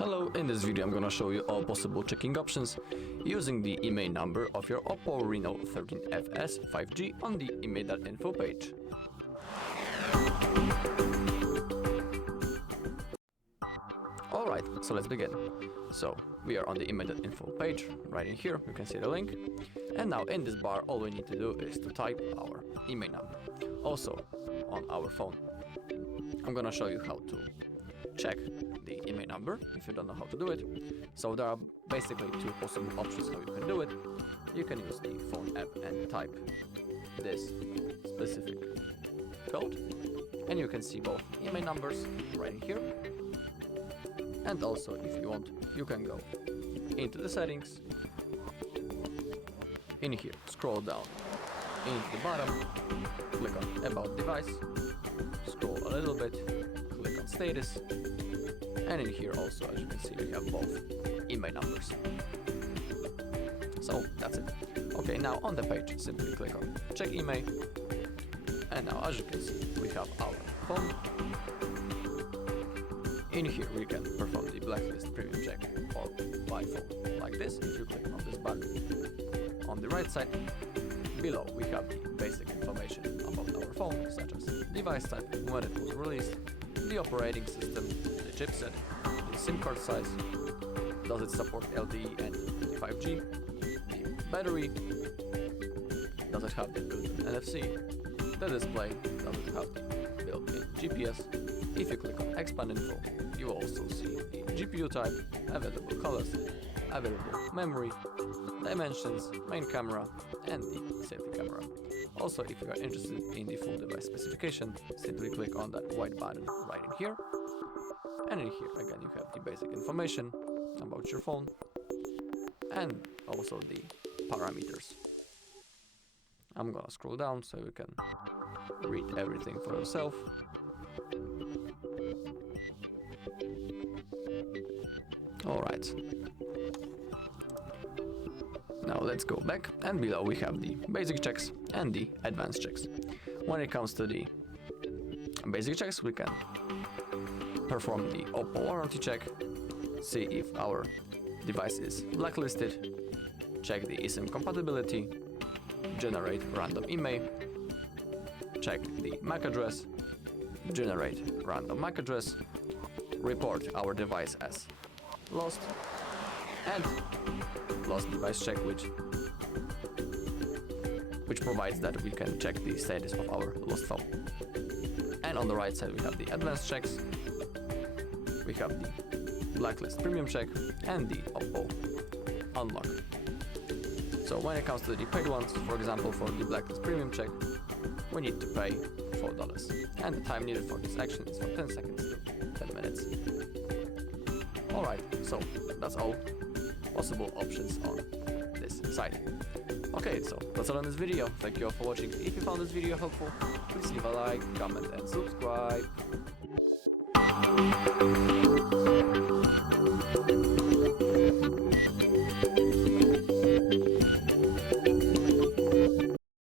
Hello, in this video I'm gonna show you all possible checking options using the IMEI number of your OPPO Reno13 FS 5G on the IMEI.info page. Alright, so let's begin. So, we are on the IMEI.info page, right in here, you can see the link. And now in this bar, all we need to do is to type our IMEI number. Also, on our phone. I'm gonna show you how to check the IMEI number if you don't know how to do it. So there are basically two possible options how you can do it. You can use the phone app and type this specific code, and you can see both IMEI numbers right in here. And also, if you want, you can go into the settings, in here, scroll down into the bottom, click on About Device, scroll a little bit, click on Status, and in here also, as you can see, we have both IMEI numbers. So that's it. Okay, now on the page, simply click on Check IMEI, and now as you can see, we have our phone. In here we can perform the blacklist premium check or by phone, like this. If you click on this button on the right side, below we have the basic information about our phone, such as device type, when it was released, the operating system, the chipset, the SIM card size, does it support LTE and 5G, the battery, does it have the built-in NFC, the display, does it have the built-in GPS. If you click on Expand Info, you will also see the GPU type, available colors, available memory, dimensions, main camera, and the selfie camera. Also, if you are interested in the full device specification, simply click on that white button right in here. And in here, again, you have the basic information about your phone and also the parameters. I'm gonna scroll down so you can read everything for yourself. Alright. Now let's go back, and below we have the basic checks and the advanced checks. When it comes to the basic checks, we can perform the OPPO warranty check, see if our device is blacklisted, check the eSIM compatibility, generate random IMEI, check the MAC address, generate random MAC address, report our device as lost, and lost device check, which provides that we can check the status of our lost phone. And on the right side we have the advanced checks, we have the blacklist premium check, and the OPPO unlock. So when it comes to the paid ones, for example for the blacklist premium check, we need to pay $4, and the time needed for this action is from 10 seconds to 10 minutes. Alright, so that's all possible options on this site. Okay, so that's all on this video. Thank you all for watching. If you found this video helpful, please leave a like, comment and subscribe.